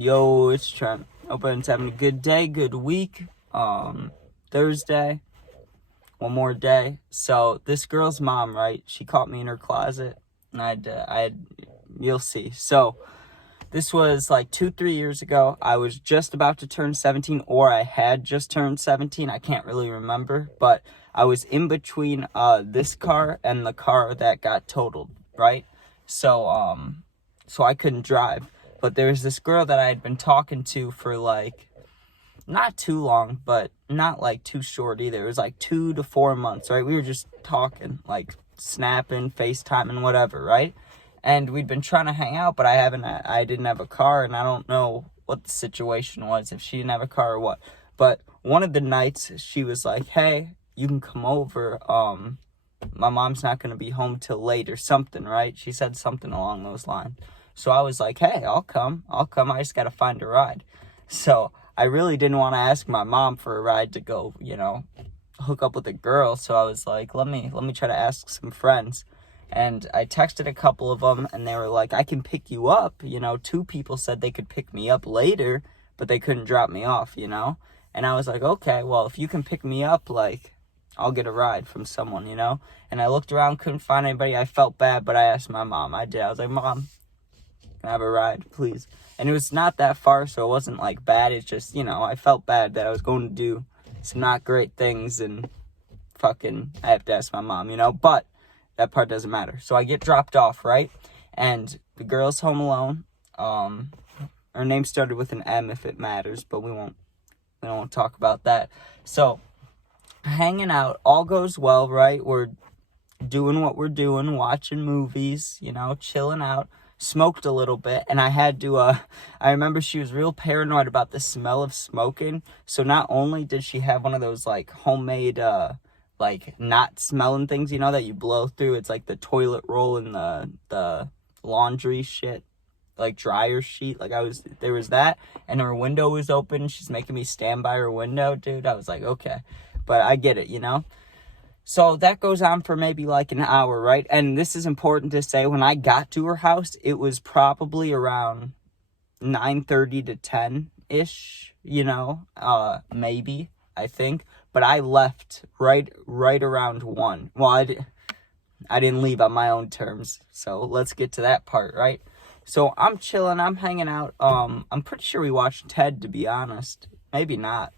Yo, it's Trent. Hope everyone's having a good day, good week. Thursday, one more day. So this girl's mom, right? She caught me in her closet, and you'll see. So this was like 2-3 years ago. I was just about to turn 17, or I had just turned 17. I can't really remember, but I was in between this car and the car that got totaled, right? So I couldn't drive. But there was this girl that I had been talking to for like not too long, but not like too short either. It was like 2 to 4 months, right? We were just talking, like snapping, FaceTiming, whatever, right? And we'd been trying to hang out, but I didn't have a car, and I don't know what the situation was, if she didn't have a car or what. But one of the nights, she was like, hey, you can come over. My mom's not going to be home till late or something, right? She said something along those lines. So I was like, hey, I'll come. I just got to find a ride. So I really didn't want to ask my mom for a ride to go, hook up with a girl. So I was like, let me try to ask some friends. And I texted a couple of them, and they were like, I can pick you up. 2 people said they could pick me up later, but they couldn't drop me off, And I was like, okay, well, if you can pick me up, like, I'll get a ride from someone, And I looked around, couldn't find anybody. I felt bad, but I asked my mom. I did. I was like, Mom, can I have a ride, please? And it was not that far, so it wasn't like bad. It's just, I felt bad that I was going to do some not great things, and fucking I have to ask my mom, But that part doesn't matter. So I get dropped off, right? And the girl's home alone. Her name started with an M, if it matters, but we don't talk about that. So hanging out, all goes well, right? We're doing what we're doing, watching movies, chilling out. Smoked a little bit, and I had to, I remember she was real paranoid about the smell of smoking, so not only did she have one of those, like, homemade, like, not smelling things, that you blow through, it's like the toilet roll and the laundry shit, like, dryer sheet, there was that, and her window was open, she's making me stand by her window, dude. I was like, okay, but I get it, So that goes on for maybe like an hour, right? And this is important to say, when I got to her house, it was probably around 9:30 to 10-ish, maybe, I think. But I left right around 1. Well, I didn't leave on my own terms, so let's get to that part, right? So I'm chilling, I'm hanging out. I'm pretty sure we watched Ted, to be honest. Maybe not.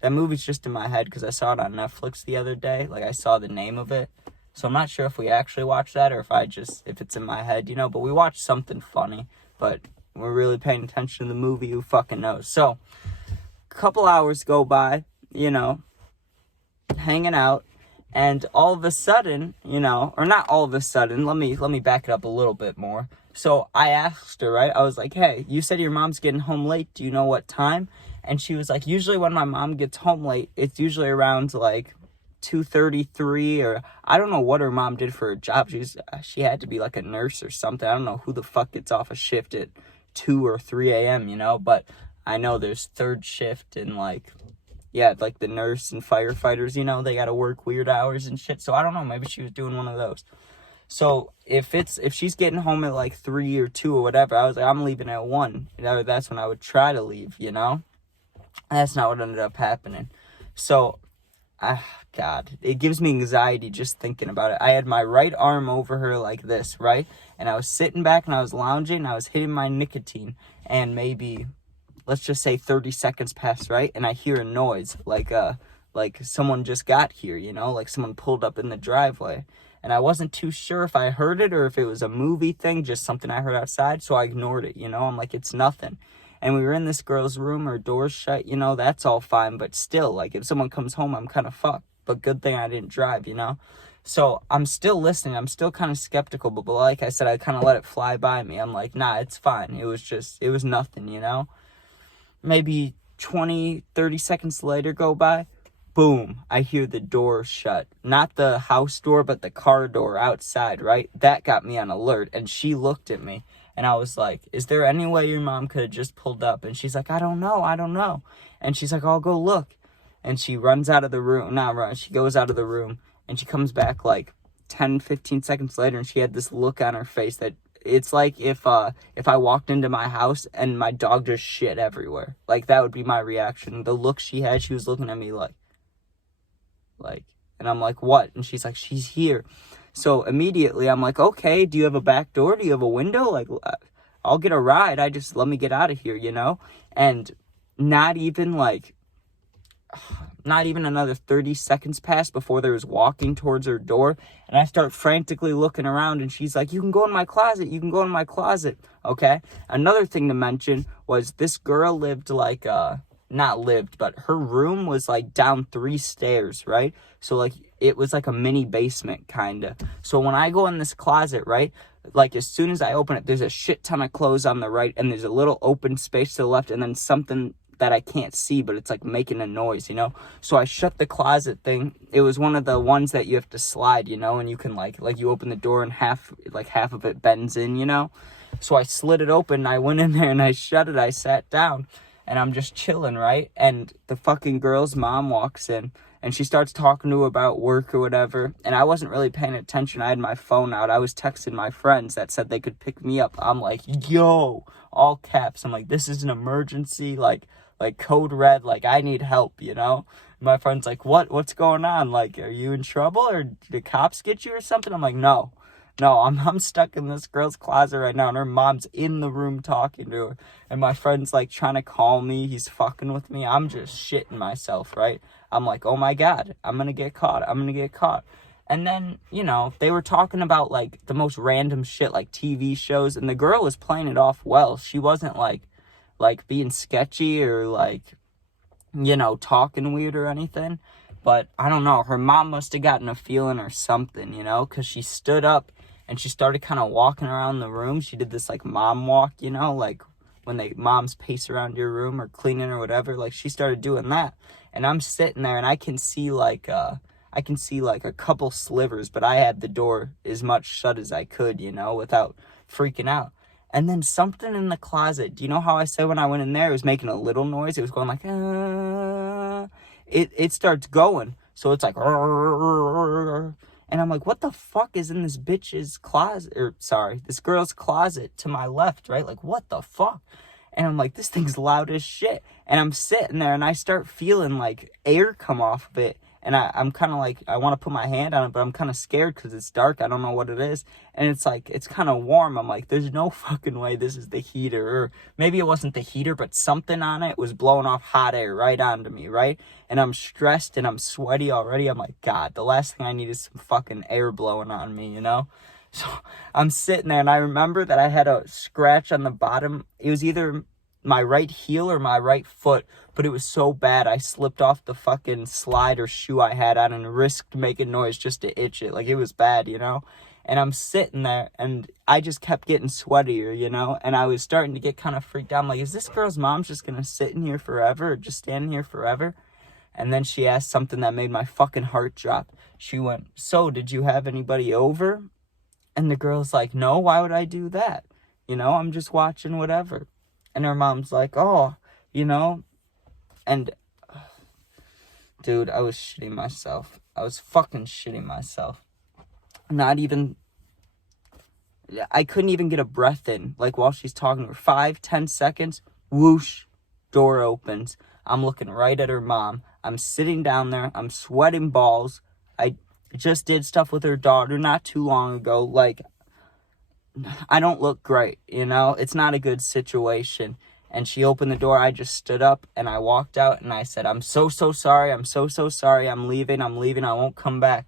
That movie's just in my head because I saw it on Netflix the other day. Like, I saw the name of it. So I'm not sure if we actually watched that or if it's in my head, But we watched something funny. But we're really paying attention to the movie. Who fucking knows? So, a couple hours go by, hanging out. And all of a sudden, or not all of a sudden. Let me back it up a little bit more. So I asked her, right? I was like, hey, you said your mom's getting home late. Do you know what time? And she was like, usually when my mom gets home late, it's usually around like 2:33, or I don't know what her mom did for a job. She had to be like a nurse or something. I don't know who the fuck gets off a shift at 2 or 3 a.m., but I know there's third shift and like the nurse and firefighters, they got to work weird hours and shit. So I don't know, maybe she was doing one of those. So if she's getting home at like 3 or 2 or whatever, I was like, I'm leaving at 1. That's when I would try to leave, That's not what ended up happening. So, God, it gives me anxiety just thinking about it. I had my right arm over her like this, right? And I was sitting back and I was lounging and I was hitting my nicotine. And maybe, let's just say 30 seconds passed, right? And I hear a noise, like someone just got here, like someone pulled up in the driveway. And I wasn't too sure if I heard it or if it was a movie thing, just something I heard outside. So I ignored it, I'm like, it's nothing. And we were in this girl's room, her door's shut, that's all fine. But still, like, if someone comes home, I'm kind of fucked. But good thing I didn't drive, So I'm still listening. I'm still kind of skeptical. But like I said, I kind of let it fly by me. I'm like, nah, it's fine. It was nothing, Maybe 20, 30 seconds later go by. Boom, I hear the door shut. Not the house door, but the car door outside, right? That got me on alert. And she looked at me. And I was like, is there any way your mom could have just pulled up? And she's like, I don't know. And she's like, I'll go look. And she runs out of the room. She goes out of the room. And she comes back like 10, 15 seconds later. And she had this look on her face that it's like if I walked into my house and my dog just shit everywhere. Like, that would be my reaction. The look she had, she was looking at me like, and I'm like, what? And she's like, she's here. So immediately I'm like, okay, do you have a back door? Do you have a window? Like, I'll get a ride. Let me get out of here, you know? And not even another 30 seconds passed before there was walking towards her door. And I start frantically looking around, and she's like, you can go in my closet. You can go in my closet. Okay. Another thing to mention was this girl lived not lived, but her room was like down 3 stairs, right? So like it was like a mini basement kind of. So when I go in this closet, right, like as soon as I open it, there's a shit ton of clothes on the right, and there's a little open space to the left, and then something that I can't see, but it's like making a noise, you know? So I shut the closet thing. It was one of the ones that you have to slide, you know, and you can like you open the door and half of it bends in, you know? So I slid it open, and I went in there and I shut it. I sat down, and I'm just chilling, right? And the fucking girl's mom walks in, and she starts talking to her about work or whatever. And I wasn't really paying attention. I had my phone out. I was texting my friends that said they could pick me up. I'm like, yo, all caps. I'm like, this is an emergency, like code red, like I need help, you know? My friend's like, what's going on? Like, are you in trouble, or did the cops get you or something? I'm like, no, I'm stuck in this girl's closet right now, and her mom's in the room talking to her, and my friend's like trying to call me. He's fucking with me. I'm just shitting myself, right? I'm like, oh my God, I'm gonna get caught. And then, you know, they were talking about like the most random shit, like TV shows, and the girl was playing it off well. She wasn't like being sketchy or like, you know, talking weird or anything. But I don't know, her mom must have gotten a feeling or something, you know, because she stood up and she started kind of walking around the room. She did this like mom walk, you know, like when moms pace around your room or cleaning or whatever. Like, she started doing that, and I'm sitting there and I can see like a couple slivers, but I had the door as much shut as I could, you know, without freaking out. And then something in the closet, do you know how I said when I went in there, it was making a little noise? It was going like, it starts going. So it's like, and I'm like, what the fuck is in this bitch's closet? This girl's closet to my left, right? Like, what the fuck? And I'm like, this thing's loud as shit. And I'm sitting there and I start feeling like air come off of it. And I'm kind of like, I want to put my hand on it, but I'm kind of scared because it's dark. I don't know what it is. And it's like, it's kind of warm. I'm like, there's no fucking way this is the heater. Or maybe it wasn't the heater, but something on it was blowing off hot air right onto me, right? And I'm stressed and I'm sweaty already. I'm like, God, the last thing I need is some fucking air blowing on me, you know? So I'm sitting there, and I remember that I had a scratch on the bottom. It was either my right heel or my right foot, but it was so bad I slipped off the fucking slide or shoe I had on and risked making noise just to itch it. Like, it was bad, you know? And I'm sitting there, and I just kept getting sweatier, you know? And I was starting to get kind of freaked out. I'm like, is this girl's mom just gonna sit in here forever, or just stand here forever? And then she asked something that made my fucking heart drop. She went, so did you have anybody over? And the girl's like, no, why would I do that? You know, I'm just watching whatever. And her mom's like, oh, you know. And, dude, I was shitting myself. I was fucking shitting myself. I couldn't even get a breath in. Like, while she's talking for 5-10 seconds, whoosh, door opens. I'm looking right at her mom. I'm sitting down there. I'm sweating balls. I just did stuff with her daughter not too long ago. Like, I don't look great, you know? It's not a good situation. And she opened the door. I just stood up and I walked out and I said, I'm so sorry. I'm so sorry. I'm leaving. I won't come back.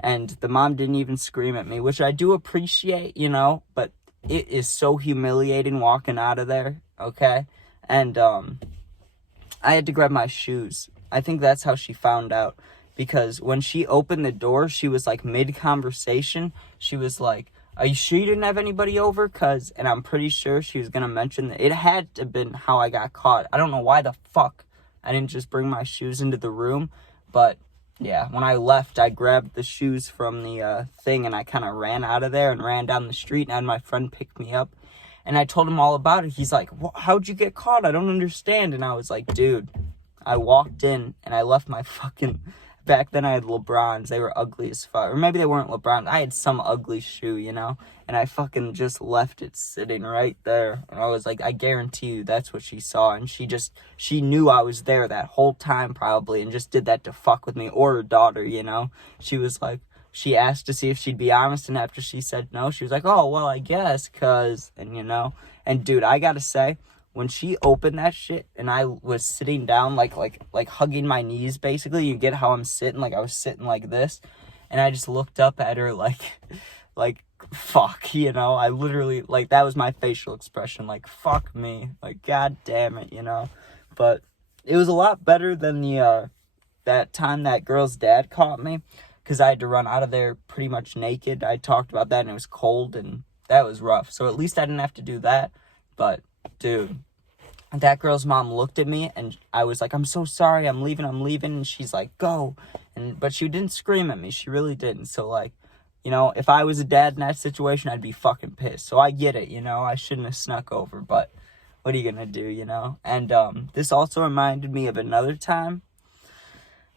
And the mom didn't even scream at me, which I do appreciate, you know? But it is so humiliating walking out of there, okay? And I had to grab my shoes. I think that's how she found out. Because when she opened the door, she was like mid-conversation. She was like, are you sure you didn't have anybody over? And I'm pretty sure she was going to mention that it had to have been how I got caught. I don't know why the fuck I didn't just bring my shoes into the room. But yeah, when I left, I grabbed the shoes from the thing and I kind of ran out of there and ran down the street and had my friend pick me up. And I told him all about it. He's like, how'd you get caught? I don't understand. And I was like, dude, I walked in and I left my fucking... Back then I had LeBrons. They were ugly as fuck. Or maybe they weren't LeBrons. I had some ugly shoe, you know? and I fucking just left it sitting right there. And I was like, I guarantee you that's what she saw. And she knew I was there that whole time probably and just did that to fuck with me, or her daughter, you know? She was like, she asked to see if she'd be honest, and after she said no, she was like, oh, well, I guess, cause, and you know? And dude, I gotta say, when she opened that shit and I was sitting down, like hugging my knees, basically, you get how I'm sitting, like I was sitting like this, and I just looked up at her like, fuck, you know? I literally, like, that was my facial expression, like, fuck me, like, god damn it, you know? But it was a lot better than that time that girl's dad caught me, because I had to run out of there pretty much naked. I talked about that, and it was cold, and that was rough. So at least I didn't have to do that. But, dude, that girl's mom looked at me, and I was like, I'm so sorry, I'm leaving. And she's like, go. But she didn't scream at me. She really didn't. So, like, you know, if I was a dad in that situation, I'd be fucking pissed. So I get it, you know. I shouldn't have snuck over, but what are you going to do, you know? And this also reminded me of another time.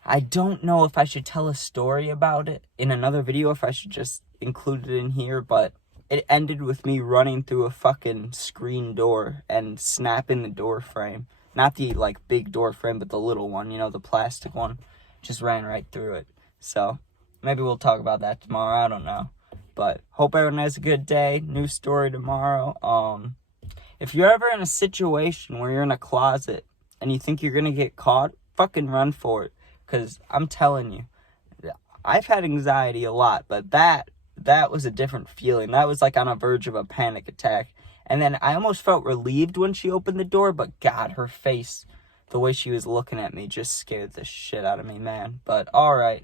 I don't know if I should tell a story about it in another video, if I should just include it in here, but it ended with me running through a fucking screen door and snapping the door frame. Not the, like, big door frame, but the little one, you know, the plastic one. Just ran right through it. So, maybe we'll talk about that tomorrow, I don't know. But, hope everyone has a good day. New story tomorrow. If you're ever in a situation where you're in a closet and you think you're gonna get caught, fucking run for it. Because I'm telling you, I've had anxiety a lot, but that was a different feeling. That was like on a verge of a panic attack. And then I almost felt relieved when she opened the door, but God, her face, the way she was looking at me just scared the shit out of me, man. But alright,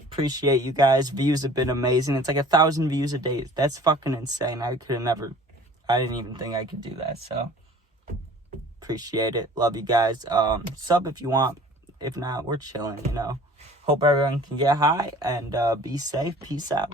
appreciate you guys. Views have been amazing. It's like 1,000 views a day. That's fucking insane. I didn't even think I could do that, so appreciate it. Love you guys. Sub if you want. If not, we're chilling, you know. Hope everyone can get high and be safe. Peace out.